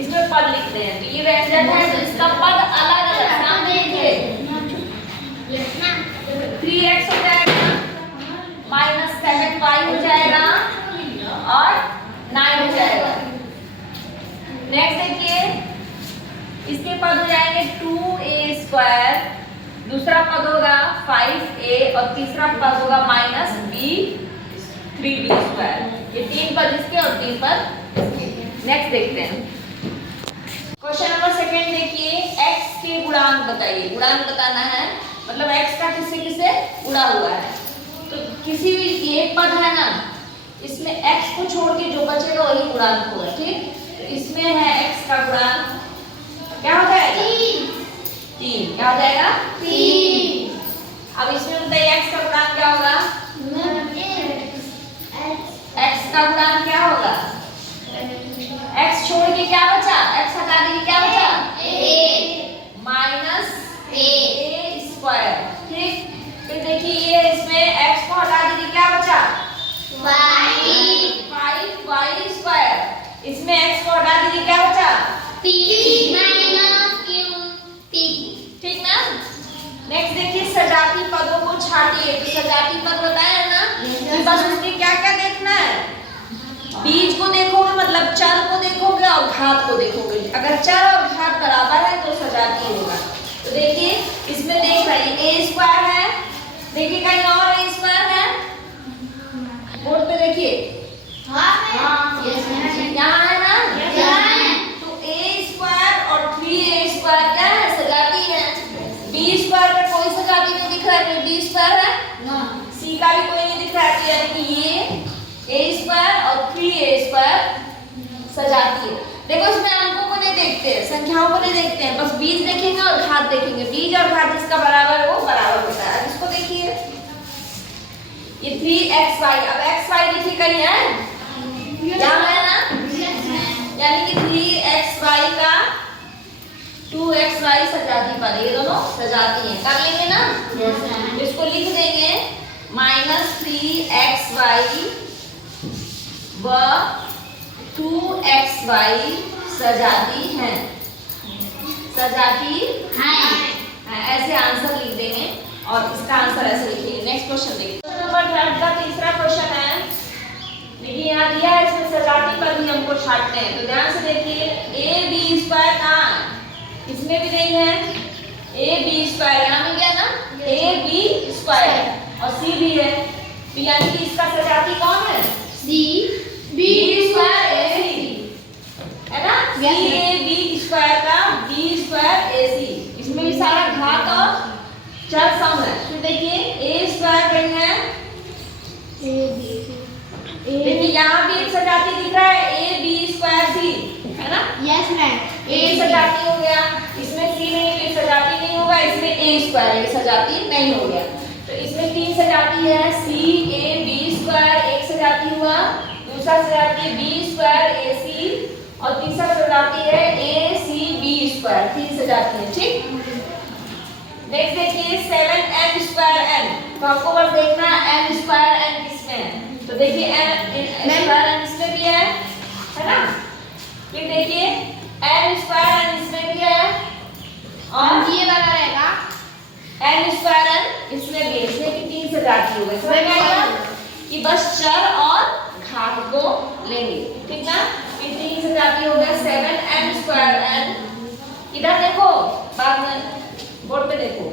इसमें पद लिखते हैं। तो ये व्यंजक है तो इसका पद अलग अलग सामने लिखिए। 3x हो जाएगा माइनस 7y हो जाएगा और 9 हो जाएगा। नेक्स्ट देखिए इसके पद हो जाएंगे 2a², दूसरा पद होगा 5a और तीसरा पद होगा -b3b²। ये 3 पद इसके और 3 पद इसके। नेक्स्ट देखते हैं क्वेश्चन नंबर सेकंड देखिए x के गुणांक बताइए। गुणांक बताना है मतलब x का किससे किससे गुणा हुआ है। तो किसी भी ये पद है ना इसमें x को छोड़ के जो बचेगा वही गुणांक होगा। ठीक तो इसमें है x का गुणांक क्या हो जाएगा 3। क्या हो जाएगा 3। अब इसमें बताइए x का गुणांक क्या होगा। x का गुणांक क्या होगा। x छोड़ के क्या बचा x हटा दीजिए क्या बचा -a²। ठीक फिर देखिए ये इसमें x को हटा दीजिए क्या बचा 5y²। इसमें x को हटा दीजिए क्या बचा 3। ठीक ना। नेक्स्ट देखिए सजाती पदों को छाटिए। तो सजाती पद बताया ना बस उसमें क्या क्या देखना है। बीज को देखोगे मतलब चर को देखोगे और घात को देखोगे। अगर चर और घात बराबर है तो सजाती होगा। तो देखिए इसमें देख रहे हैं a² है। देखिए कहीं और a² है बोर्ड पे देखिए यहाँ है ना तो a² और 3a² क्या है सजाती है। b² का कोई सजाती नहीं दिख रहा है b² है c का भी कोई नहीं दिख रहा है यानी कि ये a² और 3a² सजाती है। देखो इसमें अंकों को नहीं देखते संख्याओं को नहीं देखते हैं बस बीज देखेंगे और घात देखेंगे। बीज और घात जिसका बराबर वो बराबर होता है। इसको देखिए ये 3xy। अब xy देखिए कहीं है यहाँ है ना यानी कि 3xy का 2xy सजाती पर ये दोनों सजाती हैं। कर लेंगे ना इसको लिख देंगे -3xy व 2xy सजाती हैं। सजाती हैं ऐसे आंसर लिख देंगे और इसका आंसर ऐसे लिखिए। नेक्स्ट क्वेश्चन देखिए नंबर 3 का तीसरा क्वेश्चन है। देखिए यहाँ दिया है इसमें सजाती पर भी हमको छाटते हैं। तो ध्यान से देखिए ab² कहाँ है इसमें भी नहीं है ab² यहाँ मिल गया ना ab² और c भी है तो यानी कि इसका सजाती कौन है b² ac है ना ab² का b² ac। इसमें भी सारा घात और चर सम है। फिर देखिए a² कहीं है देखिए यहाँ भी एक सजाती दिख रहा है ab² है ना यस मैम a सजाती हो गया इसमें c नहीं तो सजाती नहीं होगा। इसमें a² है सजाती नहीं हो गया। तो इसमें 3 सजाती है c a b² एक सजाती हुआ दूसरा सजाती है b² ac और तीसरा सजाती है a c b²। 3 सजाती है। ठीक नेक्स्ट देखिए 7m²n। तो आपको बस देखना m²n किसमें है। तो देखिए m² इसमें भी है ना। फिर देखिए m²n इसमें भी है और ये वाला रहेगा m²n इसमें भी। इसमें भी 3 सजाती होगी। समझ में आएगा कि बस चर और घात को लेंगे। ठीक ना। फिर 3 सजाती हो गया 7m²n। इधर देखो बाद में बोर्ड पे देखो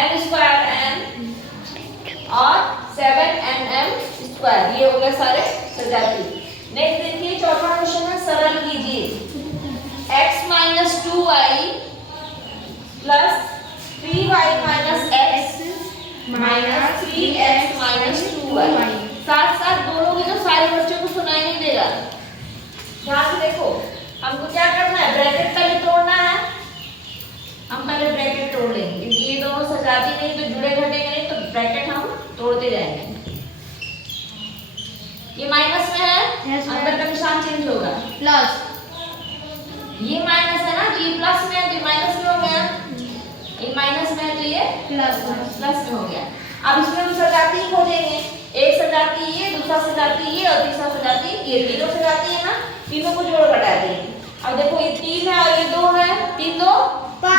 m²n और 7nm² ये हो गया सारे सजाती। नेक्स्ट देखिए चौथा क्वेश्चन है सरल कीजिए x - 2y plus 3y - x minus 3x - 2y। साथ साथ बोलोगे तो सारे बच्चों को सुनाई नहीं देगा। ध्यान से देखो हमको क्या करना है ब्रैकेट पहले तोड़ना है। हम पहले ब्रैकेट तोड़ लेंगे क्योंकि ये दोनों सजाती नहीं तो जुड़े घटेंगे नहीं तो ब्रैकेट हम तोड़ते जाएंगे। ये माइनस में है अंदर का निशान चेंज होगा प्लस ये माइनस है ना तो ये प्लस में है तो ये माइनस में हो गया। ये माइनस में है तो ये प्लस में हो गया। अब इसमें हम सजाती खोजेंगे। एक सजाती ये दूसरा सजाती ये और तीसरा सजाती ये। तीनों सजाती है ना तीनों को जोड़ घटा देंगे। अब देखो ये 3 है और ये 2 है, 3 2 5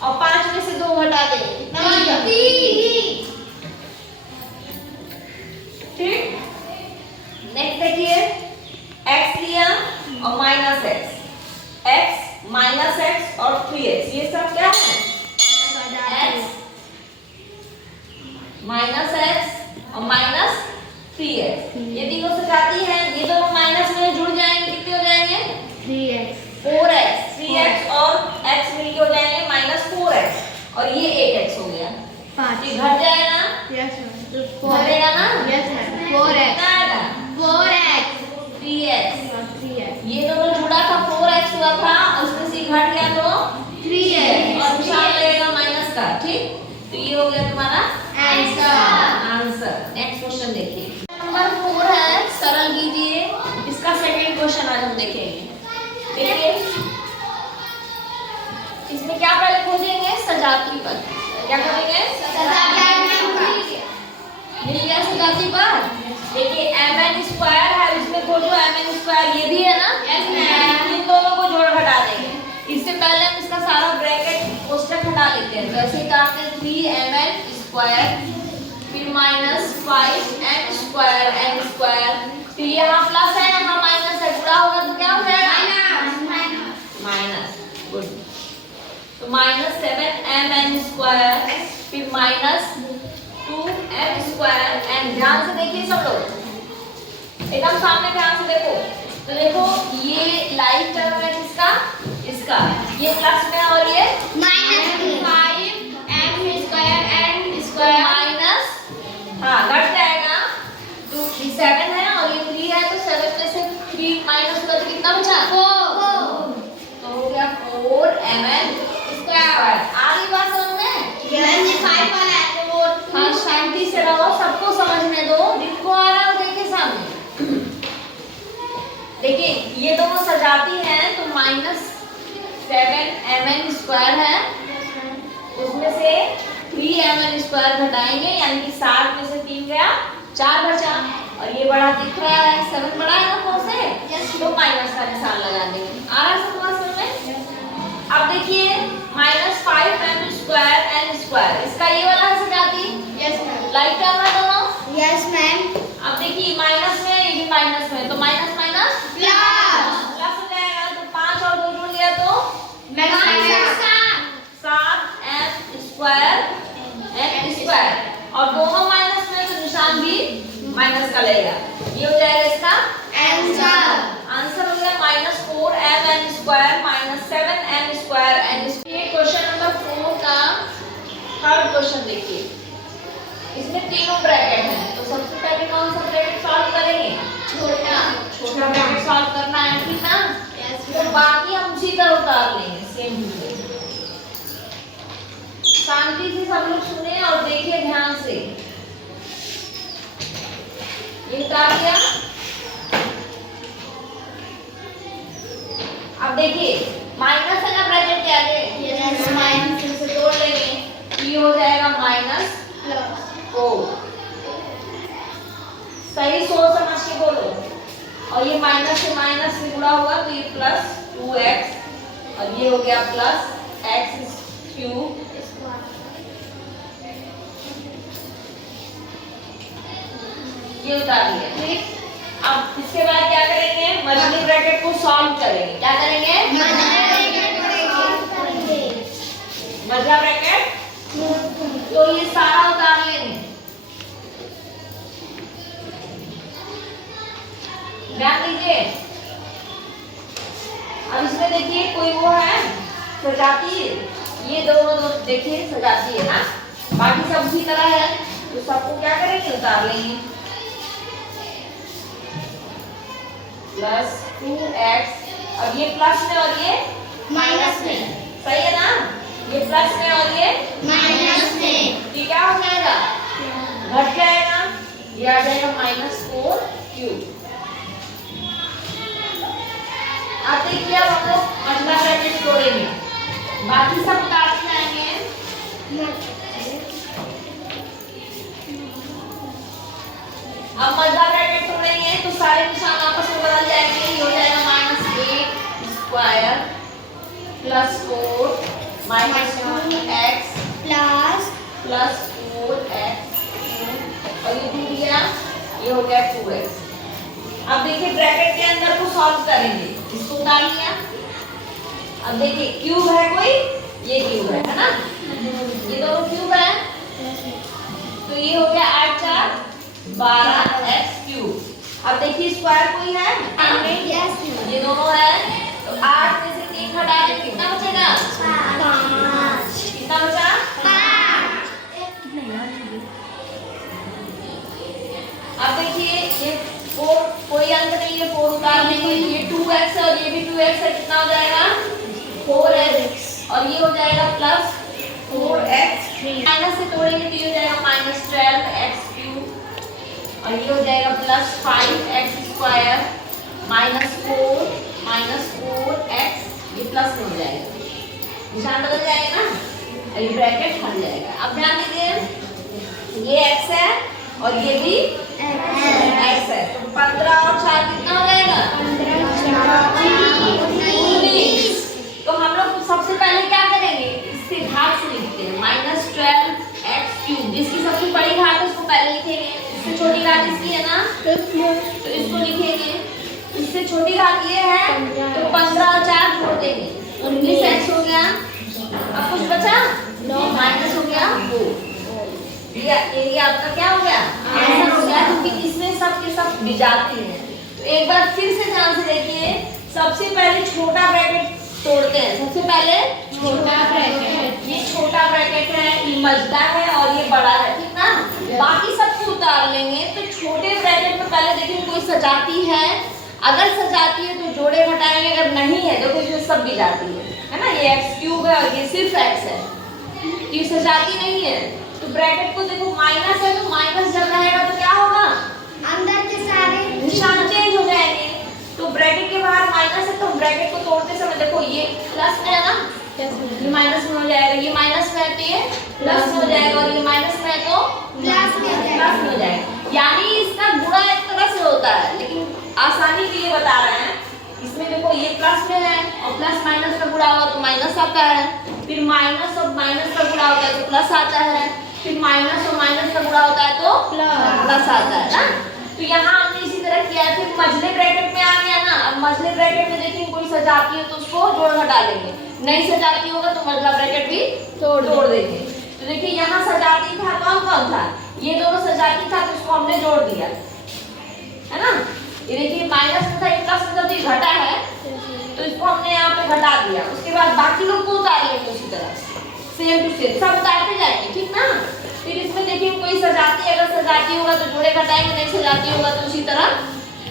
और 5 में से 2 घटा दे कितना बचेगा 3। ठीक, नेक्स्ट देखिए x लिया और माइनस x माइनस x और 3x, ये सब क्या है x माइनस x और माइनस 3x, ये तीनों सजाती है, ये दोनों माइनस में जुड़ जाएंगे, कितने हो जाएंगे 4x 3x और x मिलके हो जाएंगे माइनस 4x और ये 8x हो गया 5, ये घट जाएगा घटेगा ना 4x 3x, ये दोनों जुड़ा था 4x हुआ था, उसमें से घट गया तो 3x और निशान लगेगा माइनस का। ठीक, तो ये हो गया तुम्हारा आंसर। नेक्स्ट क्वेश्चन देखिए, नंबर 4 है, सरल कीजिए इसका सेकंड क्वेश्चन आज हम देखेंगे। देखिए इसमें क्या पहले खोजेंगे सजाती पद, क्या करेंगे मिल गया सजाती पद। देखिए mn स्क्वायर है, इसमें खोजो mn स्क्वायर, ये भी है ना, इन दोनों को जोड़ घटा देंगे। इससे पहले हम इसका सारा ब्रैकेट कोष्टक हटा लेते हैं, तो ऐसे काटते हैं 3mn स्क्वायर फिर minus 5n square n square, फिर यहाँ प्लस है यहाँ माइनस है, पूरा होगा तो क्या हो जाएगा माइनस। गुड, तो माइनस 7mn स्क्वायर फिर माइनस 2m स्क्वायर एंड ध्यान से देखिए सब लोग, एकदम सामने ध्यान से देखो, तो देखो ये लाइट टर्म है किसका इसका, ये प्लस में और ये minus 5m square n square minus, हाँ घट जाएगा, तो 7 है और ये 3 है, तो 7 में से 3 माइनस हुआ तो कितना बचा 4, तो हो गया 4mn स्क्वायर। आगे बात समझ में, ये 5 वाला है तो हाँ शांति से रहो, सबको समझने दो, जिनको आ रहा है देखिए सामने। देखिए ये दोनों सजाती हैं, तो माइनस 7mn स्क्वायर है, उसमें से 3mn स्क्वायर घटाएंगे, यानी कि 7 में से 3 गया 4 बचा, और ये बड़ा दिख रहा है 7 बड़ा है ना 4 से, तो माइनस का निशान लगा देंगे। आ रहा है सबको समझ में। अब देखिए minus 5m square n square, इसका ये वाला है सजाती, लाइट टर्म है दोनों, यस मैम। अब देखिए माइनस में ये भी माइनस में, तो माइनस माइनस प्लस हो जाएगा, तो 5 और 2 जोड़ लिया तो 7m स्क्वायर n स्क्वायर, और दोनों माइनस में तो निशान भी माइनस का लगेगा, ये हो जाएगा इसका आंसर हो गया minus 4mn square minus 7m square n square. Question number 4 का थर्ड क्वेश्चन देखिए, इसमें तीनों ब्रैकेट हैं, तो सबसे पहले कौन सा ब्रैकेट सॉल्व करेंगे छोटा ब्रैकेट सॉल्व करना है, ठीक ना, तो बाकी हम उसी तरह उतार लेंगे सेम। शांति से सब लोग सुने और देखिए ध्यान से, ये उतार दिया। अब देखिए माइनस है ना ब्रैकेट के आगे, माइनस से तोड़ लेंगे, ये हो जाएगा माइनस ओ, सही सोच समझ के बोलो, और ये माइनस से माइनस से जुड़ा हुआ, तो ये प्लस 2x और ये हो गया प्लस x क्यूब, ये उतार लिया। ठीक, अब इसके बाद क्या करेंगे, मल्टीपल ब्रैकेट को सॉल्व करेंगे, क्या करेंगे मल्टीपल ब्रैकेट, तो ये सारा उतार लेंगे, ध्यान दीजिए। अब इसमें देखिए कोई वो है सजाती, ये दोनों देखिए सजाती है ना, बाकी सब उसी तरह है, तो सबको क्या करेंगे उतार लेंगे, प्लस 2x, अब ये प्लस में और ये माइनस में, सही है ना, ये प्लस में और ये माइनस में, ये क्या हो जाएगा घट जाएगा, ये आ जाएगा माइनस 4 क्यूब। अब देखिए अब हम लोग मल्टीपल ब्रैकेट जोड़ेंगे, बाकी सब काट जाएंगे, अब मल्टीपल ब्रैकेट तोड़ेंगे तो सारे निशान आपस में बदल जाएंगे, ये हो जाएगा -8 plus 4 minus 2x plus plus 4x और ये 2 दिया, ये हो गया 2x। अब देखिए ब्रैकेट के अंदर को सॉल्व करेंगे, इसको उतार लिया। अब देखिए क्यूब है कोई, ये क्यूब है ना, ये दोनों क्यूब है, तो ये हो गया 8 4 12x क्यूब। अब देखिए स्क्वायर कोई है, ये दोनों है, तो 8 में से 3 हटा दे, कितना बचेगा? 5 कितना बचा? अब देखिए ये 4 कोई अंक नहीं है, 4 उतार देंगे, ये 2x है और ये भी 2x है, कितना हो जाएगा? 4x और ये हो जाएगा प्लस 4x। माइनस से तोड़ेंगे तो ये हो जाएगा माइनस 12x क्यूब और ये हो जाएगा plus 5x square minus 4x, ये प्लस में हो जाएगा, निशान बदल जाएगा ना, ये ब्रैकेट हट जाएगा। अब ध्यान दीजिए ये x है और ये भी x है, तो 15 और 4 कितना हो जाएगा? 19। तो हम लोग सबसे पहले क्या करेंगे, इसके घात से लिखते हैं, माइनस 12x क्यूब, जिसकी सबसे बड़ी घात है उसको पहले लिखेंगे, इससे छोटी घात इसकी है ना, तो इसको लिखेंगे, इससे छोटी घात ये है, तो 15 और 4 जोड़ देंगे, 19x हो गया। अब कुछ बचा? माइनस हो गया 2। ये आपका क्या हो गया? आंसर हो गया, क्योंकि इसमें सब के सब विजाती हैं। तो एक बार फिर से ध्यान से देखिए, सबसे पहले छोटा ब्रैकेट तोड़ते हैं, सबसे पहले छोटा ब्रैकेट, ये छोटा ब्रैकेट है, ये मझला है और ये बड़ा है, ठीक ना, बाकी सबको उतार लेंगे। तो छोटे ब्रैकेट में पहले देखिए कोई सजाती है, अगर सजाती है तो जोड़े घटाएंगे, अगर नहीं है तो इसमें सब विजाती है ना, ये x क्यूब है और ये सिर्फ x है, ये सजाती नहीं है। तो ब्रैकेट को देखो माइनस है, तो माइनस जब रहेगा तो क्या होगा? अंदर के सारे निशान चेंज हो जाएंगे। तो ब्रैकेट के बाहर माइनस है, तो ब्रैकेट को तोड़ते समय देखो ये प्लस में है ना, ये माइनस में हो जाएगा, ये माइनस में है तो ये प्लस में हो जाएगा और ये माइनस में है तो प्लस में हो जाएगा। यानी इसका गुणा एक तरह से होता है, लेकिन आसानी के लिए बता रहे हैं। इसमें देखो ये प्लस में है और प्लस माइनस का गुणा हुआ तो माइनस आता है, फिर माइनस और माइनस का गुणा होता है तो प्लस आता है, फिर माइनस और माइनस का गुणा होता है तो प्लस आता है ना। तो यहाँ हमने इसी तरह किया है। फिर मझले ब्रैकेट में आ गया ना, अब मझले ब्रैकेट में देखिए कोई सजाती है तो उसको जोड़ घटा लेंगे, नहीं सजाती होगा तो मझला ब्रैकेट भी तोड़ देंगे। तो देखिए यहाँ सजाती था, कौन था? ये दोनों सजाती था, तो उसको हमने जोड़ दिया, है ना। ये देखिए माइनस में था, ये प्लस में था, तो ये घटा है, तो इसको हमने यहाँ पे घटा दिया। उसके बाद बाकी लोग को उतार लेंगे उसी तरह, सेम टू सेम सब उतारते जाएंगे, ठीक ना। फिर इसमें देखिए कोई सजाती है, अगर सजाती होगा तो जोड़े घटाएंगे, नहीं सजाती होगा तो उसी तरह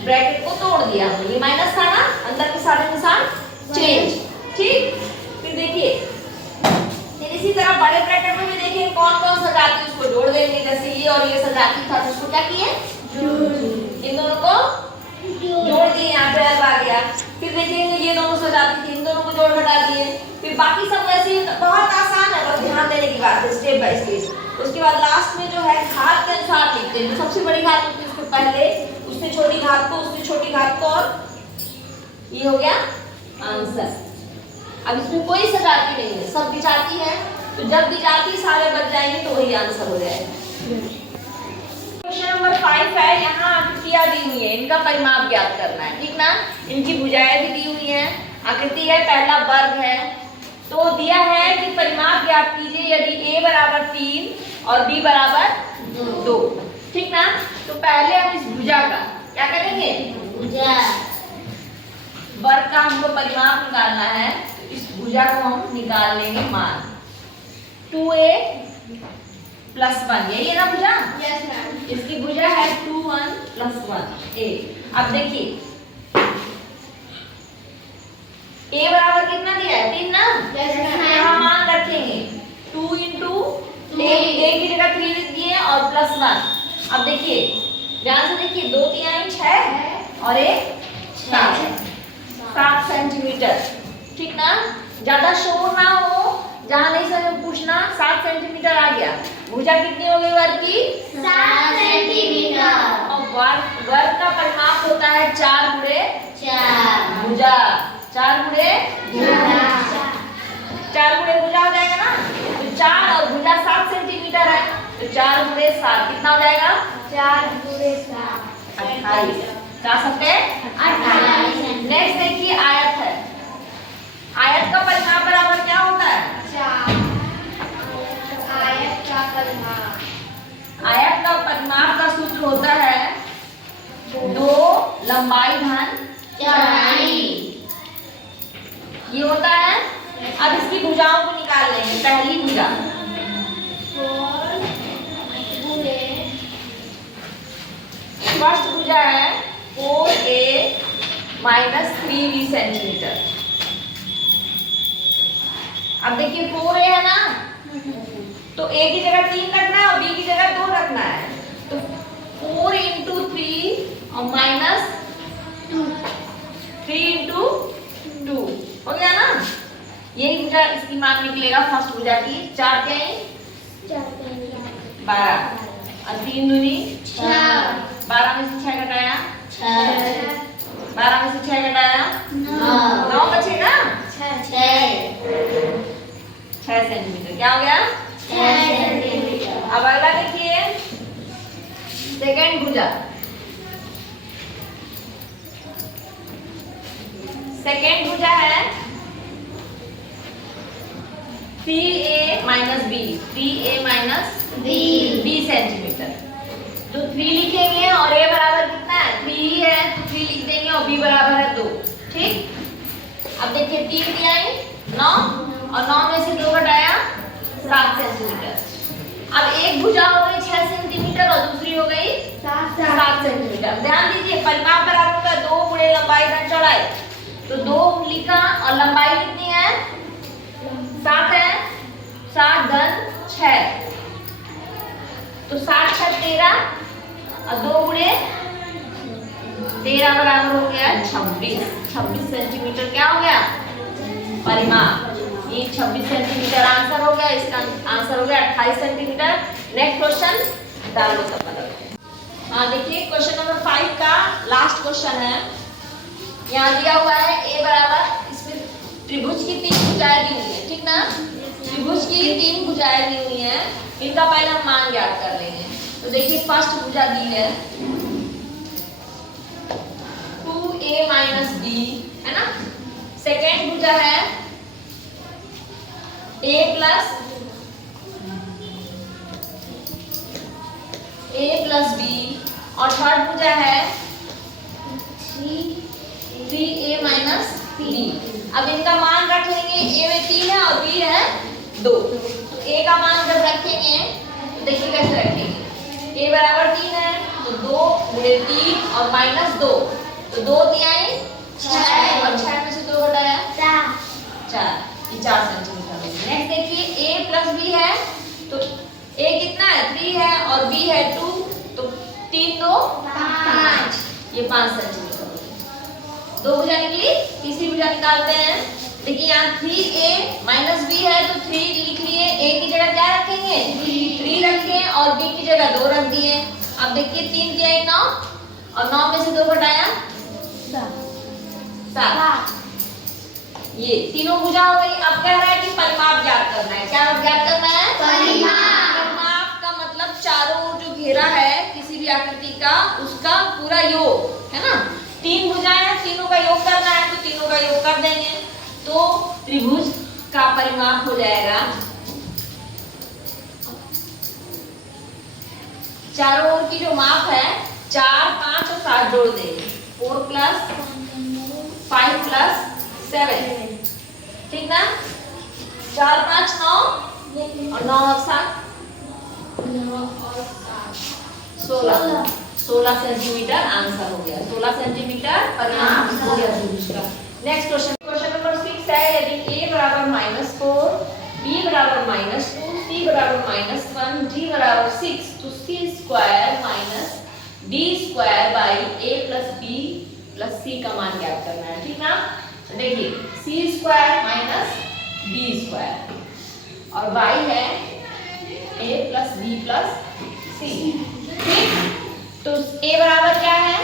ब्रैकेट को तोड़ दिया हमने। ये माइनस था ना, अंदर के सारे निशान चेंज, ठीक। फिर देखिए फिर इसी तरह बड़े ब्रैकेट में भी देखिए कौन कौन सजाती है उसको जोड़ देंगे, जैसे ये और ये सजाती था तो उसको क्या किए? इन दोनों को जोड़ दिए, यहाँ पे अब आ गया। फिर देखेंगे ये दोनों सजाती थी, इन दोनों को जोड़ घटा दिए। फिर बाकी सब वैसे ही, बहुत आसान है, बस ध्यान देने की बात है, स्टेप बाय स्टेप। उसके बाद लास्ट में जो है घात के अनुसार लिखते हैं, जो सबसे बड़ी घात होती है उसको पहले, उससे छोटी घात को, उससे छोटी घात को, और ये हो गया आंसर। अब इसमें कोई सजाती नहीं है, सब विजाती है, तो जब विजाती सारे बच जाएंगे तो वही आंसर हो जाएगा। क्वेश्चन नंबर 5 है, यहाँ आकृतियां दी हुई है, इनका परिमाप ज्ञात करना है, ठीक ना। इनकी भुजाएं भी दी हुई हैं, आकृति है, पहला वर्ग है, तो दिया है कि परिमाप ज्ञात कीजिए यदि a बराबर 3 और b बराबर 2, ठीक ना। तो पहले हम इस भुजा का क्या करेंगे? भुजा वर्ग का हमको परिमाप निकालना है, इस भुजा को हम निकाल लेंगे मान 2a + 1, यही है ना भुजा? Yes ma'am. इसकी भुजा है 2 1 + 1 a। अब देखिए a बराबर कितना दिया है? 3 ना। Yes ma'am. यहाँ मान रखेंगे 2 × a की जगह 3 लिख दिए और +1। अब देखिए ध्यान से देखिए, 2 × 3 = 6 और 1 7 सेंटीमीटर, ठीक ना। ज्यादा शोर ना हो, जहाँ नहीं समझ पूछना, 7 सेंटीमीटर आ गया। भुजा कितनी हो गई वर्ग की? 7 सेंटीमीटर। और वर्ग का परिमाप होता है 4 × 4 4 भुजा, 4 × 4 गुणे भुजा हो जाएगा ना, तो 4 और भुजा 7 सेंटीमीटर है, तो 4 गुणे 7 कितना हो जाएगा? 4 गुणे 7 28। क्या सकते हैं? 28। नेक्स्ट देखिए आयत है। आयत का परिमाप बराबर क्या होता है? 4 आयत का परिमाप। आयत का परिमाप का सूत्र होता है 2 लंबाई धन चौड़ाई। ये होता है। अब इसकी भुजाओं को निकाल लेंगे। पहली भुजा 4 गुणे फर्स्ट भुजा है 4a माइनस 3b सेंटीमीटर। अब देखिए 4a है ना, तो a की जगह 3 रखना है और b की जगह 2 रखना है, तो 4 इंटू 3 और माइनस 3 इंटू 2 हो गया ना। यही भुजा इसकी मान निकलेगा फर्स्ट भुजा की। 4 के 12 और 3 दूनी 12 में से 6 घटाया 12 में से 6 घटाया 9 बचेगा 6 सेंटीमीटर। क्या हो गया? 6 सेंटीमीटर। अब अगला देखिए सेकेंड भुजा। सेकेंड भुजा है 3a minus b 3a minus b centimetre. तो 3 लिखेंगे और a बराबर कितना है? 3 ही है, तो 3 लिख देंगे और b बराबर है 2। ठीक। अब देखिए 3 दिया है 9 और 9 में से 2 घटाया 7 सेंटीमीटर। अब एक भुजा हो गई 6 सेंटीमीटर और दूसरी हो गई 7 सेंटीमीटर। ध्यान दीजिए परिमाप बराबर होता है 2 गुणे लंबाई धन चौड़ाई। तो 2 लिखा और लंबाई कितनी है? 7 है, 7 धन 6, तो 7 6 13 और 2 गुणे 13 बराबर हो गया 26 सेंटीमीटर। क्या हो गया? परिमाप। ये 26 सेंटीमीटर आंसर हो गया। इसका आंसर हो गया 28 सेंटीमीटर। नेक्स्ट क्वेश्चन डालो सब बदल। हाँ देखिए क्वेश्चन नंबर 5 का लास्ट क्वेश्चन है। यहाँ दिया हुआ है a बराबर, इसमें त्रिभुज की 3 भुजाएं दी हुई है। ठीक ना, त्रिभुज की 3 भुजाएं दी हुई हैं, इनका पहले हम मान ज्ञात कर लेंगे। तो देखिए फर्स्ट भुजा दी है 2a माइनस b है ना। सेकेंड भुजा है a प्लस b और थर्ड भुजा है 3a माइनस b। अब इनका मान रख लेंगे। a में 3 है और b है 2। तो a का मान जब रखेंगे तो देखिए कैसे रखेंगे। a बराबर 3 है तो 2 गुणे 3 और माइनस 2, तो 2 तिहाई 6 और 6 में से 2 घटाया 4, ये 4 सेंटीमीटर। नेक्स्ट देखिए a प्लस b है, तो a कितना है? 3 है और b है 2, तो 3 2 5, ये 5 सेंटीमीटर। 2 भुजा निकली। तीसरी भुजा निकालते हैं। देखिए यहाँ 3a माइनस b है, तो 3 लिख लिए। a की जगह क्या रखेंगे? 3 रखें और b की जगह 2 रख दिए। अब देखिए 3 तिहाई 9 और 9 में से 2 घटाया 7। ये तीनों भुजा हो गई। अब कह रहा है कि परिमाप ज्ञात करना है। क्या ज्ञात करना है? परिमाप का मतलब चारों ओर जो घेरा है किसी भी आकृति का, उसका पूरा योग है ना। 3 भुजाएं हैं, तीनों का योग करना है, तो तीनों का योग कर देंगे। तो त्रिभुज का परिमाप हो जाएगा, चारों ओर की जो माप है 4 5 और 7 जोड़ देंगे। 4 प्लस 5 प्लस 7, ठीक ना। 4 5 9 और 9 और 7 16 सेंटीमीटर आंसर हो गया। 16 सेंटीमीटर परिमाप हो गया त्रिभुज का। नेक्स्ट क्वेश्चन, क्वेश्चन नंबर 6 है। यदि a बराबर -4, b बराबर -2, c बराबर -1, d बराबर 6, तो c square minus d square by a plus b plus c का मान ज्ञात करना है। ठीक ना। देखिए c square minus b square और y है a plus b plus c। ठीक, तो a बराबर क्या है?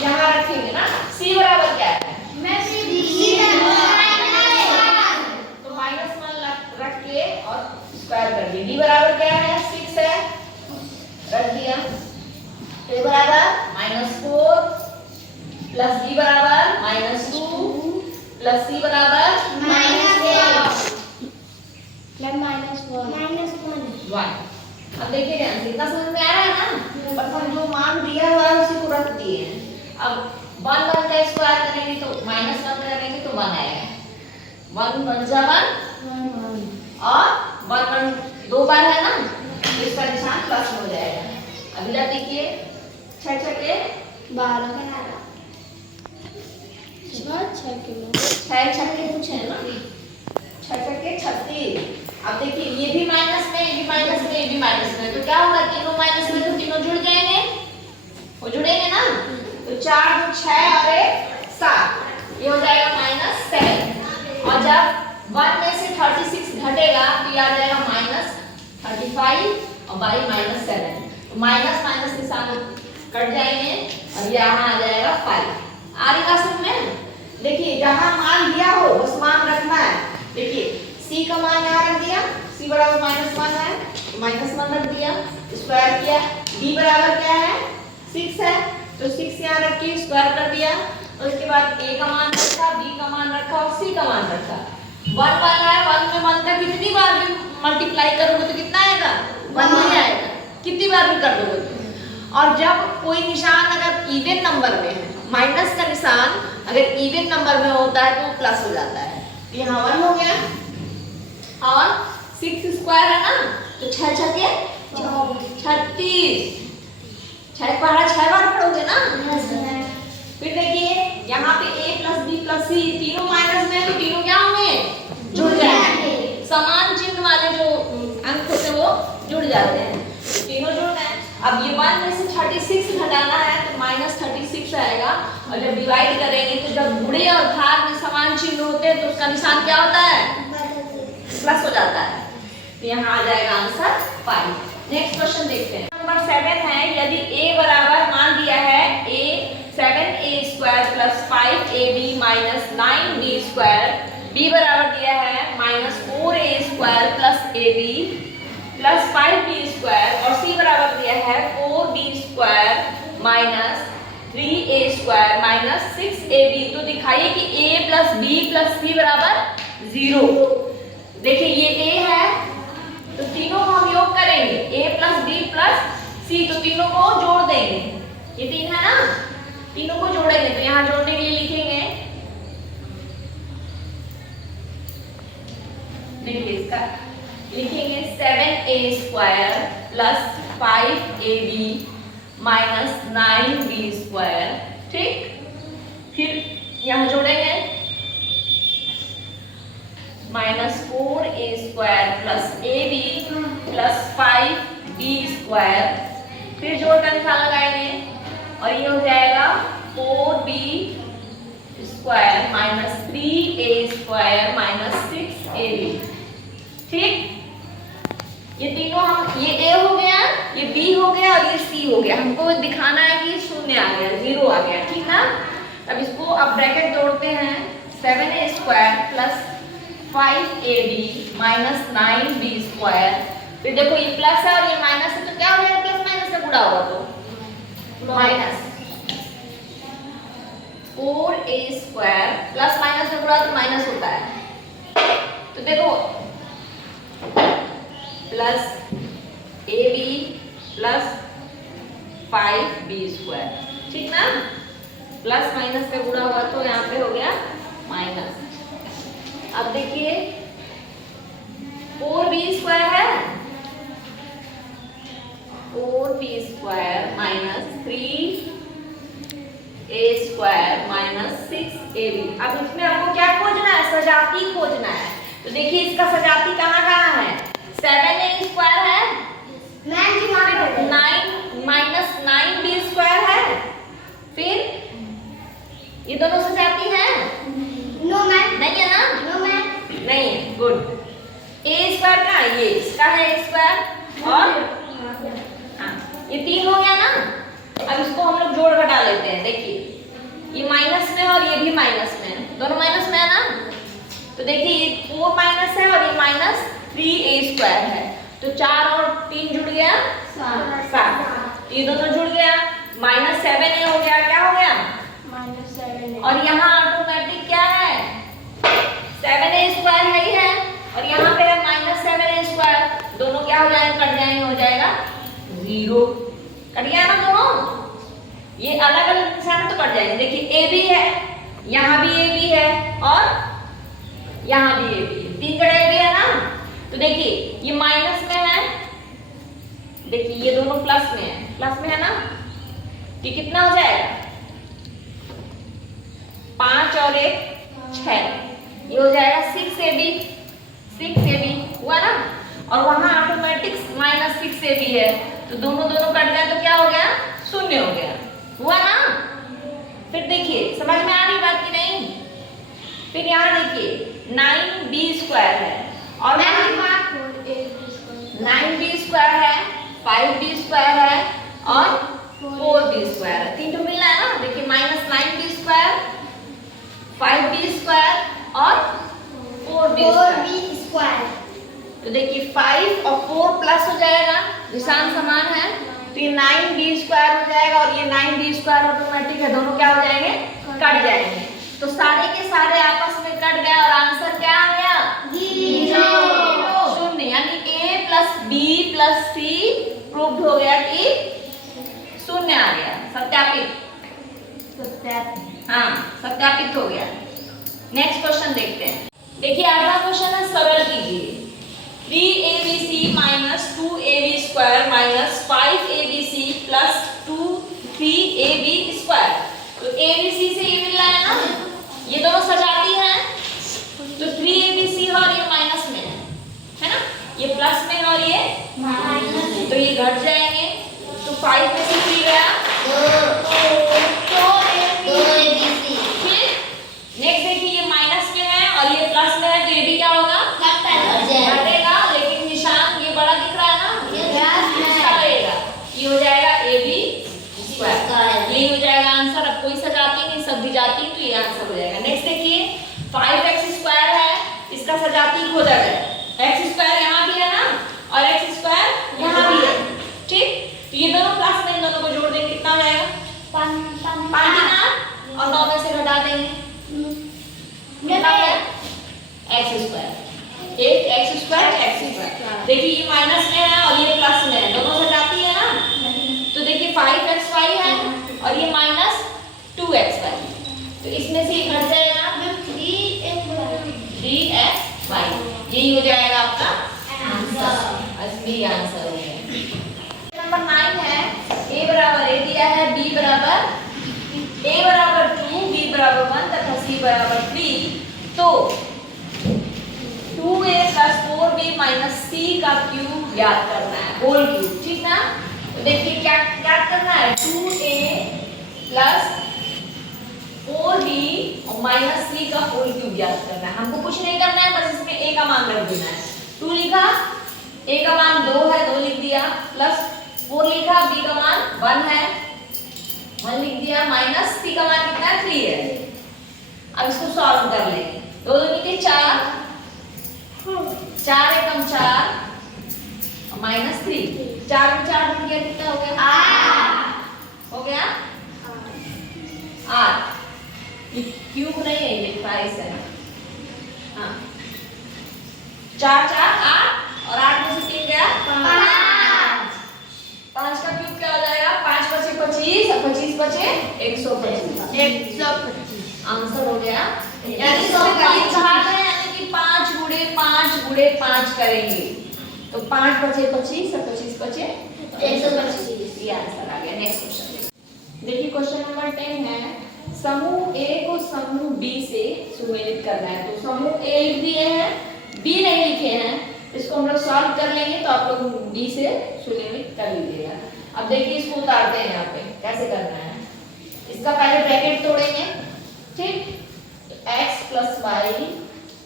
यहाँ रखेंगे ना। c बराबर क्या है? बराबर क्या है 6 है, रख दिया। a बराबर -4 प्लस b बराबर -2 प्लस c बराबर -1। अब देखिए ध्यान से, इतना समझ में आ रहा है ना। बस हम जो मान दिया हुआ है उसी को रख दिए हैं। अब 1 का स्क्वायर करेंगे तो -1 करेंगे तो 1 आएगा। 1 1 जा 1 और 1 1 दो बार है ना, तो इसका निशान प्लस हो जाएगा। अभी जब देखिए 6 छक्के 6 छक्के पूछे हैं ना, 6 छक्के 36। अब देखिए ये भी माइनस में, ये भी माइनस में, ये भी माइनस में, तो क्या होगा, तीनों माइनस में तो तीनों जुड़ जाएंगे, वो जुड़ेंगे ना। तो 4 2 6 और 1 7, ये हो जाएगा -7। और जब 1 में से 36 घटेगा तो ये आ जाएगा -35 और बाई -7, तो माइनस माइनस के साथ कट जाएंगे और यहाँ आ जाएगा 5। आ रही बात समझ में? देखिए जहां मान दिया हो उस मान रखना है। देखिए c का मान यहाँ रख दिया, c बराबर -1 है, -1 रख दिया, स्क्वायर किया। b बराबर क्या है 6 है, तो 6 यहाँ रख के स्क्वायर कर दिया। और उसके बाद a का मान रखा, b का मान रखा और c का मान रखा। 1 1 है, 1 में 1 का कितनी बार भी मल्टीप्लाई करोगे तो कितना आएगा 1 ही आएगा, कितनी बार भी कर दोगे तो। और जब कोई निशान अगर इवन नंबर में है, माइनस का निशान अगर इवन नंबर में होता है तो वो प्लस हो जाता है। यहाँ 1 हो गया और 6 स्क्वायर है ना, तो 6 छक्के 36, 6 बार 6 बार पढ़ोगे ना। फिर देखिए यहाँ पे a plus b plus c तीनों माइनस में है, तो तीनों क्या होंगे जुड़ जाएंगे। समान चिन्ह वाले जो अंक होते हैं वो जुड़ जाते हैं, तो तीनों जुड़ गए। अब ये 1 में से 36 घटाना है तो -36 आएगा। और जब डिवाइड करेंगे तो जब गुणे और भाग में समान चिन्ह होते हैं तो उसका निशान क्या होता है प्लस हो जाता है। तो यहाँ आ जाएगा आंसर 5। नेक्स्ट क्वेश्चन देखते हैं। नंबर 7 है, यदि a बराबर मान दिया है a 7a² plus 5ab minus 9b square, b बराबर दिया है -4a² plus ab plus 5b square और c बराबर दिया है 4b² minus 3a² minus 6ab। तो दिखाइए कि a plus b plus c बराबर 0। देखिए ये a है तो तीनों को हम योग करेंगे, a plus b plus c, तो तीनों को जोड़ देंगे। ये 3 है ना, तीनों को जोड़ेंगे तो यहाँ जोड़ने के लिए लिखेंगे, देखिए इसका लिखेंगे 7a² plus 5ab minus 9b square. ठीक, फिर यहाँ जोड़ेंगे -4a² plus ab plus 5b square. फिर जोड़कर निशान लगाएंगे और ये हो जाएगा 4b square minus 3a² minus 6ab। ठीक, ये तीनों हम, ये a हो गया, ये b हो गया और ये c हो गया। हमको दिखाना है कि शून्य आ गया, 0 आ गया। ठीक ना, अब इसको अब ब्रैकेट जोड़ते हैं 7a² plus 5ab minus 9b square. फिर देखो ये प्लस है और ये माइनस है, तो क्या हो जाएगा, प्लस माइनस से गुणा होगा तो माइनस 4a² प्लस माइनस में गुणा तो माइनस होता है। तो देखो plus ab plus 5b square. ठीक ना, प्लस माइनस का गुणा हुआ तो यहाँ पे हो गया माइनस। अब देखिए 4b² है, 4b² minus 3a² minus 6ab। अब इसमें हमको क्या खोजना है, सजाती खोजना है। तो देखिए इसका सजाती कहाँ कहाँ है, 7a² है, 9 माइनस 9b² है, फिर ये दोनों सजाती हैं नहीं है ना, नहीं है, गुड। a² का ये इसका है a² और हाँ ये 3 हो गया ना। अब इसको हम लोग जोड़ घटा लेते हैं। देखिए ये माइनस में और ये भी माइनस में है, दोनों माइनस में है ना। तो देखिए ये 4 माइनस है और ये -3a² है, तो 4 और 3 जुड़ गया 7, ये दोनों जुड़ गया, -7a हो गया, क्या हो गया -7 और यहाँ ऑटोमेटिक क्या है 7a² है ही है, और यहाँ पे है -7a², दोनों क्या हो जाएंगे, कट जाएंगे, हो जाएगा 0, कट गया ना दोनों, ये अलग अलग निशान तो कट जाएंगे। देखिए a भी है, यहाँ भी a भी है और यहाँ भी a भी है, 3 जगह a भी है ना, तो देखिए ये माइनस में है, देखिए ये दोनों प्लस में है ना, कि कितना हो जाएगा 5 और 1 6, ये हो जाएगा 6ab हुआ ना, और वहां ऑटोमेटिक -6ab है, तो दोनों कट गए, तो क्या हो गया 0 हो गया, हुआ ना। फिर देखिए समझ में आ रही बात की नहीं, फिर यहाँ देखिए 9b² है और 9b² है, 5b² है और 4b² है, 3 तो मिलना है ना, देखिए -9b², 5b² और 4b², तो देखिए 5 और 4 प्लस हो जाएगा, निशान समान है, तो ये 9b² हो जाएगा और ये 9b² ऑटोमेटिक है, दोनों क्या हो जाएंगे, कट जाएंगे, तो सारे के सारे आपस में कट गए और आंसर क्या आ गया 0, यानी a + b + c प्रूव्ड हो गया कि 0 आ गया, सत्यापित, हाँ सत्यापित हो गया। नेक्स्ट क्वेश्चन देखते हैं, देखिए अगला क्वेश्चन है, सरल कीजिए 3abc - 2ab² - 5abc + 3ab², तो abc से ये मिल रहा है ना, ये दोनों सजाती हैं, तो 3abc है और ये माइनस में है ना, ये प्लस में है और ये माइनस में, तो ये घट जाएंगे, तो 5 में से 3 गया 2abc, फिर नेक्स्ट देखिए ये माइनस में है और ये प्लस में है, तो ये भी क्या होगा घटेगा, लेकिन निशान ये बड़ा दिख रहा है ना, ये हो जाएगा ab², ये हो जाएगा आंसर। अब कोई सजाती नहीं, सब भी जाती, तो ये आंसर हो जाएगा। नेक्स्ट देखिए 5x² है, इसका सजाती हो जाएगा, x² यहाँ भी है ना और x² यहाँ भी है, ठीक, तो ये दोनों प्लस में, इन दोनों को जोड़ देंगे, कितना हो जाएगा 5 और 9 में से घटा देंगे, कितना है x², एक x², देखिए ये माइनस में है और ये प्लस में है, दोनों सजाती है ना, तो देखिए 5xy है और ये -2xy, तो इसमें से घट जाएगा 3xy, यही हो जाएगा आपका आंसर, असली आंसर हो गया। नंबर 9 है, a बराबर a दिया है, b बराबर 2, b बराबर 1 तथा c बराबर 3, तो 2a + 4b - c का क्यूब ज्ञात करना है, होल क्यूब, ठीक ना, तो देखिए क्या करना है, 2a + 4b और -c का होल क्यूब ज्ञात करना है, हमको कुछ नहीं करना है, बस इसमें a का मान रख देना है, 2 लिखा, a का मान 2 है, 2 लिख दिया, प्लस 4 लिखा, b का मान 1 है, 1 लिख दिया, माइनस c का मान कितना है 3 है। अब इसको सॉल्व कर लेंगे, 2 2 के 4, 4 एकम 4 -3, 4 में 4 जुड़ गया, कितना हो गया 8, हो गया 8, ये क्यूब नहीं है, ये ट्वाइस है, हाँ 4 4 8 और 8 में से 3 गया 5, 5 का क्यूब क्या हो जाएगा, 5 बचे 25 और 25 बचे 125, आंसर हो गया, यानी इसमें 3 भाग है, यानी कि 5 गुणे 5 गुणे 5 करेंगे, तो 5 बचे 25 और 25 बचे 125, ये आंसर आ गया। नेक्स्ट क्वेश्चन देखिए, क्वेश्चन नंबर 10 है, समूह A को समूह B से सुमेलित करना है, तो समूह A लिख दिए हैं, B नहीं लिखे हैं, इसको हम लोग सॉल्व कर लेंगे, तो आप लोग B से सुमेलित कर लीजिएगा। अब देखिए इसको उतारते हैं, यहाँ पे कैसे करना है, इसका पहले ब्रैकेट तोड़ेंगे, ठीक, x + y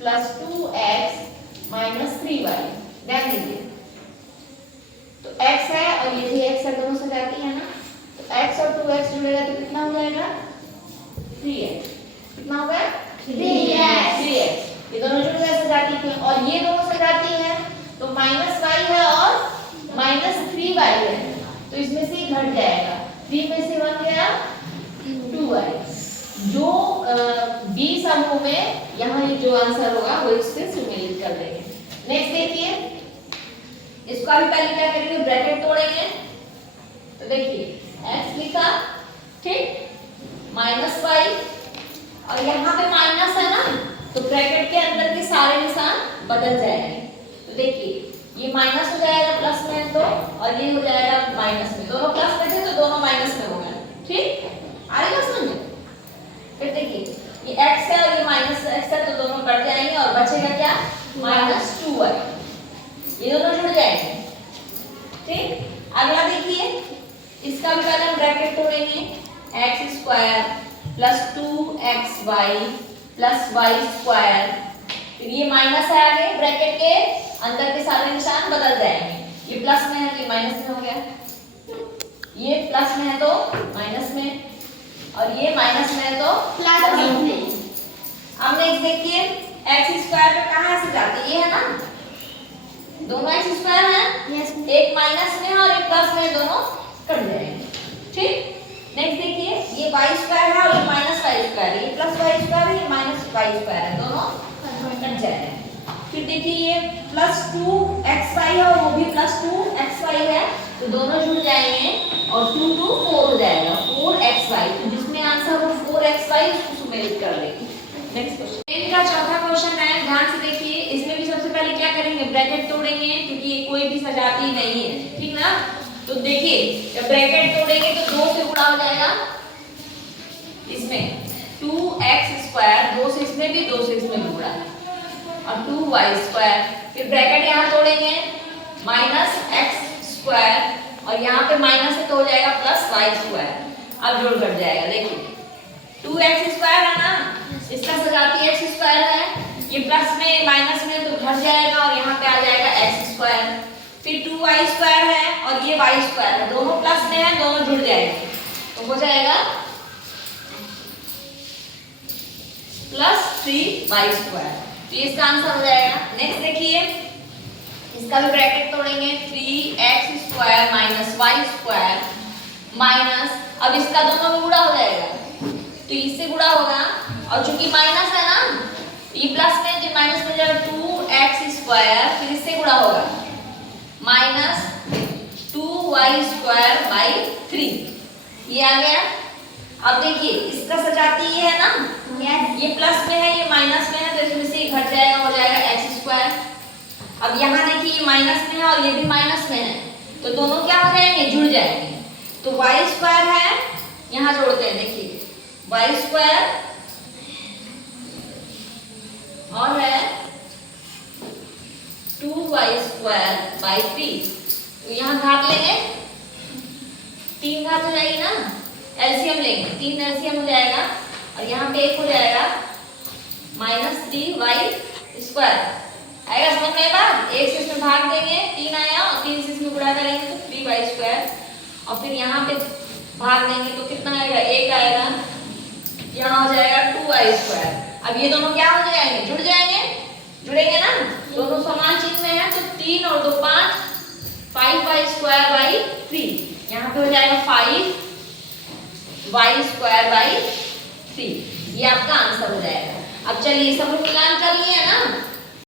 + 2x - 3y, ध्यान दीजिए, तो x है और ये भी x है, दोनों सजाती है ना, तो x और 2x जुड़ेगा तो कितना हो जाएगा 3x, कितना हो गया 3x, ये दोनों जुड़ गए, सजाती है, और ये दोनों सजाती है, तो -y है और तो इसमें से घट जाएगा, 3 में से 1 गया 2y। जो बी समूह में यहाँ ये जो आंसर होगा वो इससे सुमेलित कर देंगे। नेक्स्ट देखिए, इसका भी पहले क्या करेंगे, ब्रैकेट तोड़ेंगे। तो देखिए x लिखा, ठीक, -y, और यहाँ पे माइनस है ना, तो ब्रैकेट के अंदर के सारे निशान बदल जाएंगे। तो देखिए ये माइनस हो जाएगा प्लस में तो, और ये हो जाएगा माइनस में। दोनों प्लस में थे तो दोनों माइनस में हो गए, ठीक, आएगा समझ। फिर देखिए ये x है और ये -x है, तो दोनों कट जाएंगे और बचेगा क्या, -2y। ये दोनों जुड़ जाएंगे, ठीक। अगला देखिए, इसका भी पहले हम ब्रैकेट तोड़ेंगे, x² + 2xy + y²। फिर ये माइनस है, आगे ब्रैकेट के अंदर के सारे निशान बदल जाएंगे। ये प्लस में है तो ये माइनस में हो गया, ये प्लस में है तो माइनस में, और ये माइनस में है तो प्लस में। अब नेक्स्ट देखिए, x² पे कहां से जाते, ये है ना, दोनों x² हैं, एक माइनस में है और एक प्लस में, दोनों कट जाएंगे, ठीक। नेक्स्ट देखिए, ये y² है और ये -y², ये +y² है, ये -y² है, दोनों कट जाएंगे। फिर देखिए ये +2xy है और वो भी +2xy है, तो दोनों जुड़ जाएंगे और 2 2 4 हो जाएगा, 4xy। तो जिसमें आंसर हो 4xy उसको सुमेलित कर लेंगे। नेक्स्ट क्वेश्चन, इनका चौथा क्वेश्चन है, ध्यान से देखिए। इसमें भी सबसे पहले क्या करेंगे, ब्रैकेट तोड़ेंगे, क्योंकि ये कोई भी सजाती नहीं है, ठीक ना। तो देखिए जब ब्रैकेट तोड़ेंगे तो 2 से गुणा हो जाएगा, इसमें 2x², 2 से इसमें भी, 2 से इसमें भी गुणा, और 2y²। फिर ब्रैकेट यहाँ तोड़ेंगे, -x², और यहाँ पे माइनस है तो हो जाएगा +y²। अब जोड़ कर जाएगा, देखिए 2x² है ना, इसका सजाती x² है, ये प्लस में माइनस में तो घट जाएगा और यहाँ पे आ जाएगा x²। फिर 2y² है और ये y² है, दोनों प्लस में है, दोनों जुड़ जाएंगे, तो हो जाएगा +3y²। तो इसका आंसर हो जाएगा। नेक्स्ट देखिए, इसका भी ब्रैकेट तोड़ेंगे, 3x² - y² माइनस, अब इसका दोनों में गुणा हो जाएगा, तो इससे गुणा होगा, और चूंकि माइनस है ना, ये प्लस में, जो माइनस में जाएगा 2x², फिर इससे गुणा होगा, -2y²/3, ये आ गया। अब देखिए इसका सजाती ये है ना, ये प्लस में है, ये माइनस में है, तो इसमें से घट जाएगा, हो जाएगा x²। अब यहाँ देखिए ये माइनस में है और ये भी माइनस में है, तो दोनों क्या हो जाएंगे, जुड़ जाएंगे। तो y² है, यहाँ जोड़ते हैं, देखिए y² और है 2y²/3। तो यहाँ घात लेंगे, 3 घात हो जाएगी ना, एलसीएम लेंगे, 3 एलसीएम हो जाएगा, और यहाँ पे 1 हो जाएगा, -3y²। आएगा समझ में बात, 1 से इसमें भाग देंगे, 3 आया, और 3 से इसमें गुणा करेंगे तो 3y², और फिर यहाँ पे भाग देंगे तो कितना आएगा, 1 आएगा, यहाँ हो जाएगा 2y²। अब ये दोनों क्या हो जाएंगे, जुड़ जाएंगे, जुड़ेंगे ना, दोनों समान चिन्ह में है, तो 3 और 2 5, 5y²/3, यहाँ पे हो जाएगा 5y²/3, ये आपका आंसर हो जाएगा। अब चलिए सब लोग मिला